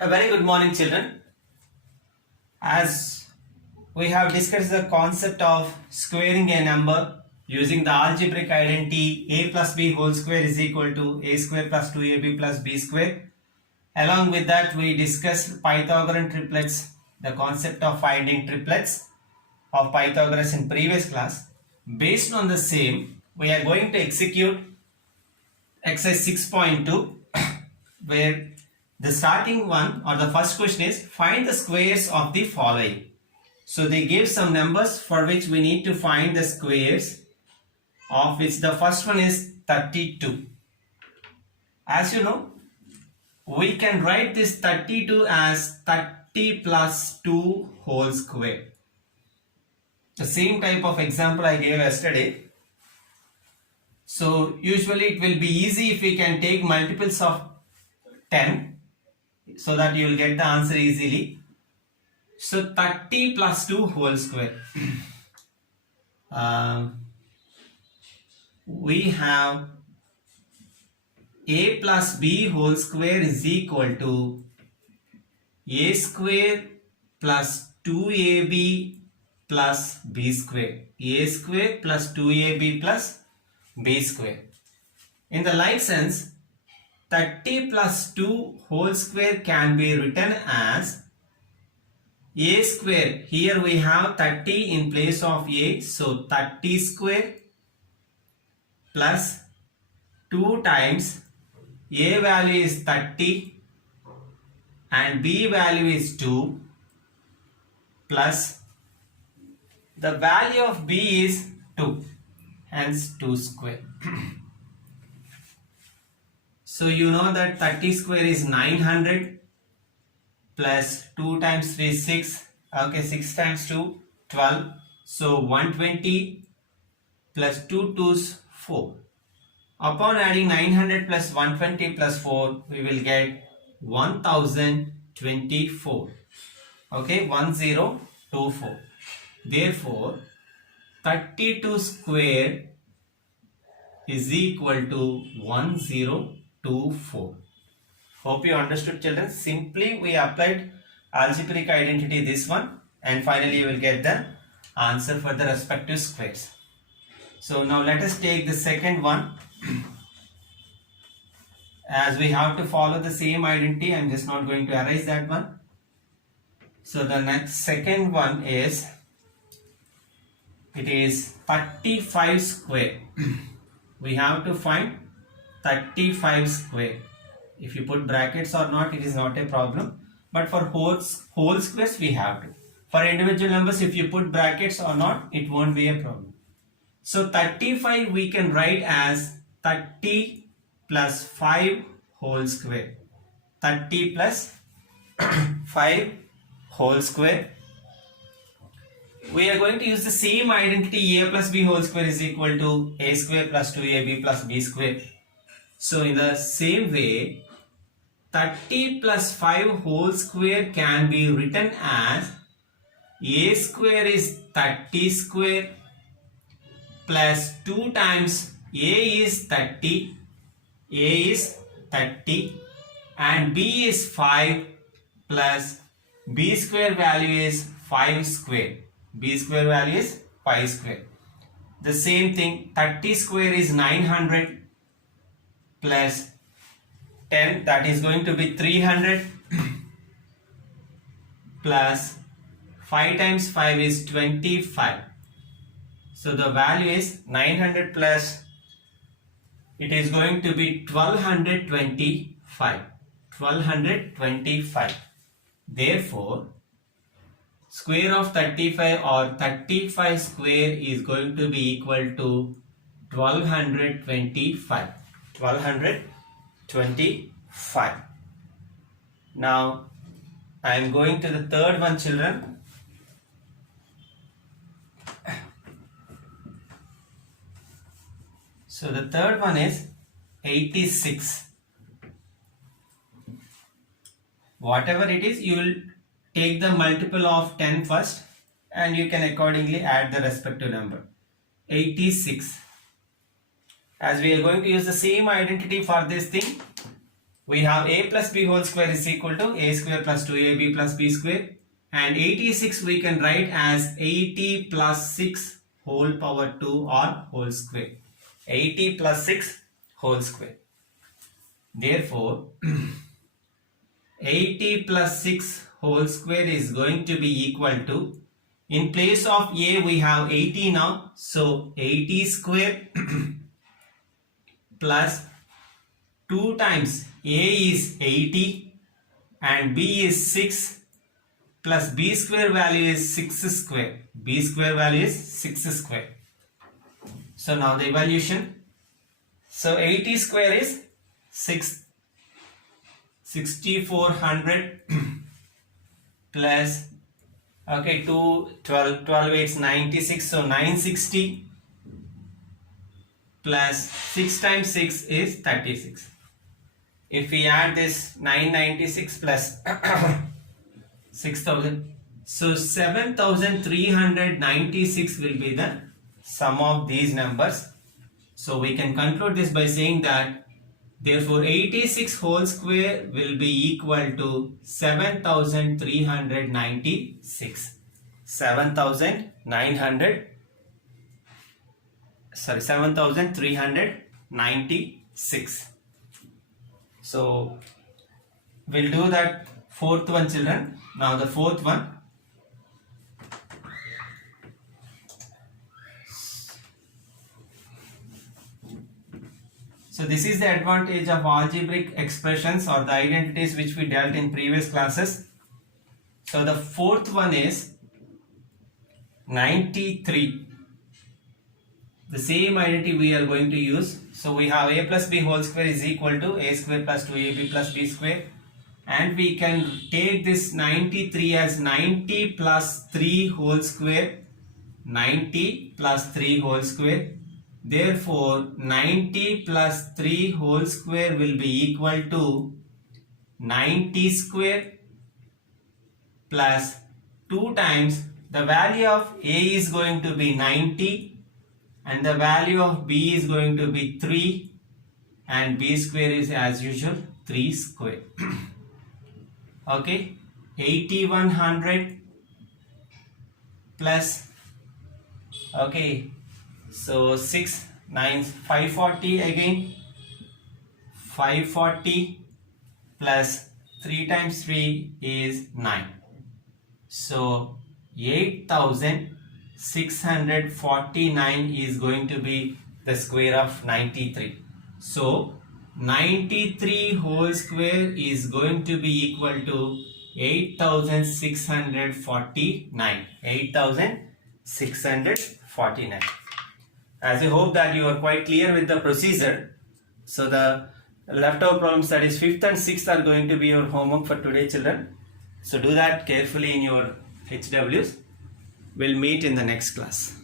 A very good morning, children. As we have discussed the concept of squaring a number using the algebraic identity a plus b whole square is equal to a square plus 2ab plus b square. Along with that, we discussed Pythagorean triplets, the concept of finding triplets of Pythagoras in previous class. Based on the same, we are going to execute exercise 6.2 where the starting one or the first question is find the squares of the following. So they gave some numbers for which we need to find the squares, of which the first one is 32. As you know, we can write this 32 as 30 plus 2 whole square. The same type of example I gave yesterday. So usually it will be easy if we can take multiples of 10 so that you will get the answer easily. So 30 plus 2 whole square. We have a plus b whole square is equal to a square plus 2ab plus b square. A square plus 2ab plus b square. In the like sense, 30 plus 2 whole square can be written as a square. Here we have 30 in place of a, so 30 square plus 2 times a value is 30 and b value is 2 plus the value of b is 2, hence 2 square. So you know that 30 square is 900 plus 2 times 3 is 6. Okay, 6 times 2 12. So 120 plus 2 2's 4. Upon adding 900 plus 120 plus 4, we will get 1024. Okay, 1024. Therefore, 32 square is equal to 1024. Hope you understood, children. Simply we applied algebraic identity this one, and finally you will get the answer for the respective squares. So now let us take the second one. As we have to follow the same identity, I am just not going to erase that one. So the next second one is, it is 35 square. We have to find 35 square. If you put brackets or not, it is not a problem. But for whole squares, we have to. For individual numbers, if you put brackets or not, it won't be a problem. So 35 we can write as 30 plus 5 whole square. 30 plus 5 whole square. We are going to use the same identity. A plus b whole square is equal to a square plus 2ab plus b square. So in the same way, 30 plus 5 whole square can be written as a square is 30 square plus 2 times a is 30, and b is 5 plus b square value is 5 square. B square value is 5 square. The same thing, 30 square is 900 plus 10, that is going to be 300 plus 5 times 5 is 25. So the value is 900 plus, it is going to be 1225. 1225. Therefore, square of 35 or 35 square is going to be equal to 1225. 1225. Now, I am going to the third one, children. So the third one is 86. Whatever it is, you will take the multiple of 10 first and you can accordingly add the respective number. 86. As we are going to use the same identity for this thing, we have a plus b whole square is equal to a square plus 2ab plus b square, and 86 we can write as 80 plus 6 whole power 2 or whole square. 80 plus 6 whole square. Therefore 80 plus 6 whole square is going to be equal to, in place of a we have 80 now, so 80 square plus 2 times a is 80 and b is 6 plus b square value is 6 square. B square value is 6 square. So now the evaluation. So 80 square is 6400 plus, okay, 12 8 96, so 960 plus 6 times 6 is 36. If we add this 996 plus 6000, so 7396 will be the sum of these numbers. So we can conclude this by saying that therefore 86 whole square will be equal to 7396. 7396. So we'll do that fourth one, children. Now the fourth one. So this is the advantage of algebraic expressions or the identities which we dealt in previous classes. So the fourth one is 93. The same identity we are going to use. So we have a plus b whole square is equal to a square plus 2ab plus b square, and we can take this 93 as 90 plus 3 whole square. 90 plus 3 whole square. Therefore 90 plus 3 whole square will be equal to 90 square plus 2 times the value of a is going to be 90 and the value of b is going to be 3, and b square is as usual 3 square. Okay, 8100 plus, okay, so 6 9 540 again, 540 plus 3 times 3 is 9, so 8649 is going to be the square of 93. So 93 whole square is going to be equal to 8649. 8649. As I hope that you are quite clear with the procedure. So the leftover problems, that is 5th and 6th, are going to be your homework for today, children. So do that carefully in your HWs. We'll meet in the next class.